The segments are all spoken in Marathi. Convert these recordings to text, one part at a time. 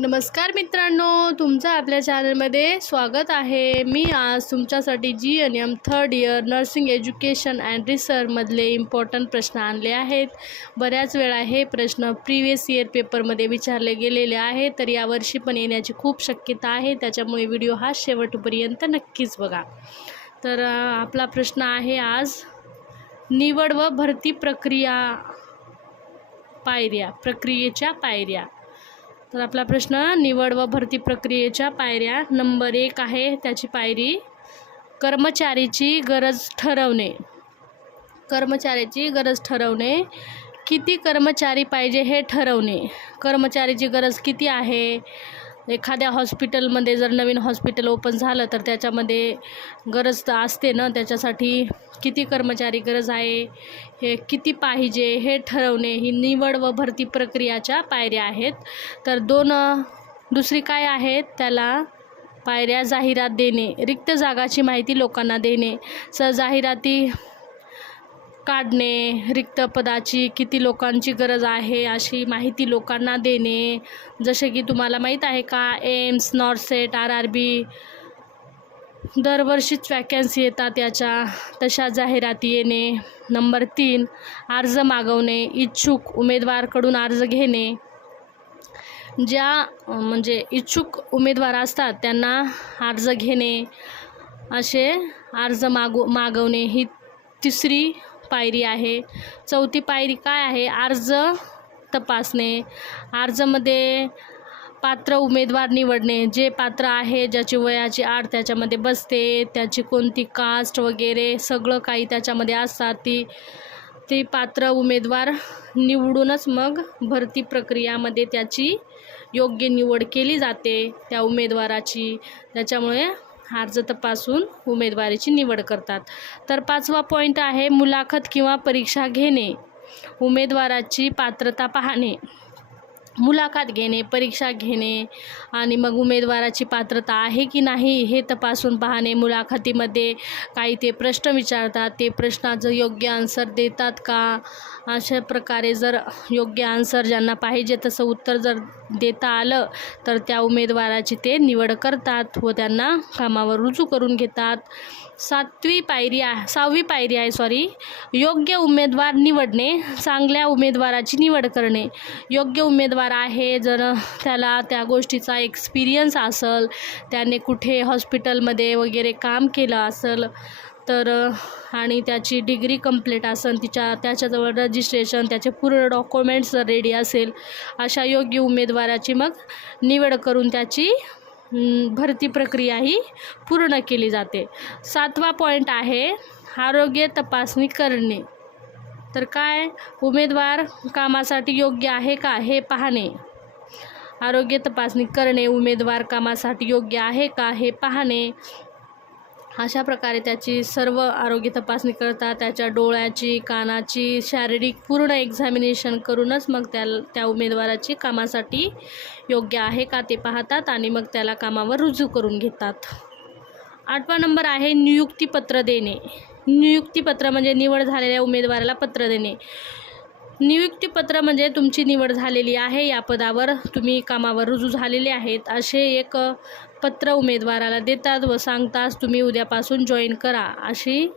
नमस्कार मित्रांनो, तुमचं आपल्या चॅनलमध्ये स्वागत आहे। मी आज तुमच्यासाठी GNM third year nursing education and रिसर्चमधले इम्पॉर्टंट प्रश्न आणले आहेत। बऱ्याच वेळा हे प्रश्न प्रिव्हियस इयर पेपरमध्ये विचारले गेलेले आहेत, तर यावर्षी पण येण्याची खूप शक्यता आहे। त्याच्यामुळे व्हिडिओ हा शेवटपर्यंत नक्कीच बघा। तर आपला प्रश्न आहे आज निवड व भरती प्रक्रियेच्या पायऱ्या। तर आपला प्रश्न निवड व भरती प्रक्रियेच्या पायऱ्या। नंबर 1 आहे त्याची पायरी कर्मचारीची गरज ठरवणे। कर्मचाऱ्याची गरज ठरवणे, किती कर्मचारी पाहिजे हे ठरवणे। कर्मचारीची गरज किती आहे? एखाद्या हॉस्पिटलमध्ये जर नवीन हॉस्पिटल ओपन झालं तर त्याच्यामध्ये गरज तर असते ना, त्याच्यासाठी किती कर्मचारी गरज आहे, हे किती पाहिजे हे ठरवणे ही निवड व भरती प्रक्रियाच्या पायऱ्या आहेत। तर दुसरी काय आहेत त्याला पायऱ्या? जाहिरात देणे, रिक्त जागाची माहिती लोकांना देणे। जाहिराती काढणे, रिक्त पदाची किती लोकांची गरज आहे अशी माहिती लोकांना देणे। जसे की तुम्हाला माहीत आहे का, एम्स, नॉर्सेट, RRB दरवर्षीच वॅकन्सी येतात त्याच्या, तशा जाहिराती येणे। नंबर 3 अर्ज मागवणे, इच्छुक उमेदवाराकडून अर्ज घेणे। म्हणजे इच्छुक उमेदवार असतात त्यांना अर्ज घेणे, असे अर्ज मागवणे ही तिसरी पायरी आहे। चौथी पायरी काय आहे? अर्ज तपासणे। अर्जामध्ये पात्र उमेदवार निवडणे, जे पात्र आहे, ज्याची वयाची अट त्याच्यामध्ये बसते, त्याची कोणती कास्ट वगैरे सगळं काही त्याच्यामध्ये असतात, ती पात्र उमेदवार निवडूनच मग भरती प्रक्रियामध्ये त्याची योग्य निवड केली जाते त्या उमेदवाराची। त्याच्यामुळे अर्ज तपासून उमेदवाराची निवड करतात। तर 5वा पॉईंट आहे मुलाखत किंवा परीक्षा घेणे। उमेदवाराची पात्रता पाहणे, मुलाखत घेणे, परीक्षा घेणे आणि मग उमेदवाराची पात्रता आहे की नाही हे तपासून पाहणे। मुलाखतीमध्ये काही ते प्रश्न विचारतात, ते प्रश्नाचं योग्य आन्सर देतात का, अशा प्रकारे जर योग्य आन्सर ज्यांना पाहिजे तसं उत्तर जर देता आलं तर त्या उमेदवाराची ते निवड करतात व त्यांना कामावर रुजू करून घेतात। 6वी पायरी आहे योग्य उमेदवार निवडणे, चांगल्या उमेदवाराची निवड करणे। योग्य उमेदवार आहे जर त्याला त्या गोष्टीचा एक्सपिरियन्स असेल, त्याने कुठे हॉस्पिटलमध्ये वगैरे काम केलं असेल तर, आणि त्याची डिग्री कंप्लीट असेल, त्याच्याजवळ रजिस्ट्रेशन, त्याचे पूर्ण डॉक्युमेंट्स जर रेडी असेल, अशा योग्य उमेदवाराची मग निवड करून त्याची भरती प्रक्रिया ही पूर्ण केली जाते। 7वा पॉईंट आहे आरोग्य तपासणी करणे। तर काय? उमेदवार कामासाठी योग्य आहे का हे पाहणे। आरोग्य तपासणी करणे, उमेदवार कामासाठी योग्य आहे का हे पाहणे। अशा प्रकारे त्याची सर्व आरोग्य तपासणी करतात, त्याच्या डोळ्याची, कानाची, शारीरिक पूर्ण एक्झामिनेशन करूनच मग त्या उमेदवाराची कामासाठी योग्य आहे का ते पाहतात आणि मग त्याला कामावर रुजू करून घेतात। 8वा नंबर आहे नियुक्तीपत्र देणे। नियुक्तीपत्र म्हणजे निवड झालेल्या उमेदवाराला पत्र देणे। नियुक्तीपत्र म्हणजे तुमची निवड झालेली आहे, या पदावर तुम्ही कामावर रुजू झालेले आहेत असे एक पत्र उमेदवाराला देतात व सांगतात तुम्ही उद्यापासून जॉईन करा, अशी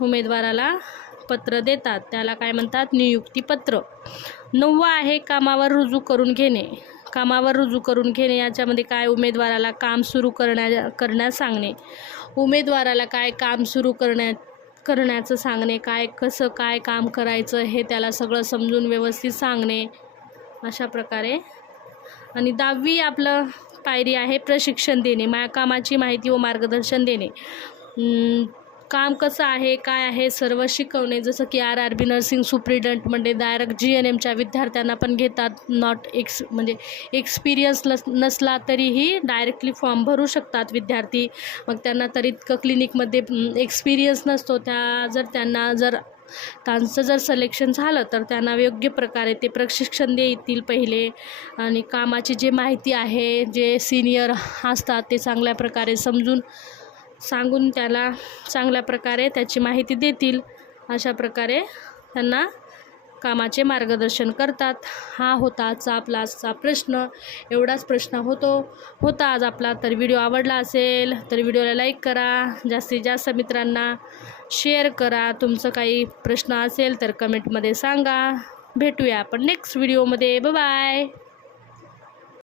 उमेदवाराला पत्र देतात, त्याला काय म्हणतात? नियुक्तीपत्र। 9वा आहे कामावर रुजू करून घेणे। कामावर रुजू करून घेणे याच्यामध्ये काय? उमेदवाराला काम सुरू करण्यास सांगणे। उमेदवाराला काय काम सुरू करण्याचं सांगणे, कसं काय काम करायचं हे त्याला सगळं समजून व्यवस्थित सांगणे, अशा प्रकारे। आणि 10वी आपलं पायरी आहे प्रशिक्षण देणे, कामाची माहिती व मार्गदर्शन देणे। काम कसं आहे, काय आहे सर्व शिकवणे। जसं की RRB नर्सिंग सुप्रिटेंडंटमध्ये डायरेक्ट GNMच्या विद्यार्थ्यांना पण घेतात, म्हणजे एक्सपिरियन्स नसला तरीही डायरेक्टली फॉर्म भरू शकतात विद्यार्थी। मग त्यांना तर इतकं क्लिनिकमध्ये एक्सपिरियन्स नसतो, त्यांचं जर सिलेक्शन झालं तर त्यांना योग्य प्रकारे ते प्रशिक्षण देतील पहिले, आणि कामाची जी माहिती आहे, जे सिनियर असतात ते चांगल्या प्रकारे सांगून त्याला चांगल्या प्रकारे त्याची माहिती देतील। अशा प्रकारे त्यांना कामाचे मार्गदर्शन करतात. हा होता आजचा प्रश्न. एवढाच प्रश्न होता आज आपला. तर व्हिडिओ आवडला असेल तर व्हिडिओला लाईक करा, जास्तीत जास्त मित्रांना शेअर करा. तुमचं काही प्रश्न असेल तर कमेंटमध्ये सांगा. भेटूया आपण नेक्स्ट व्हिडिओमध्ये. बाय.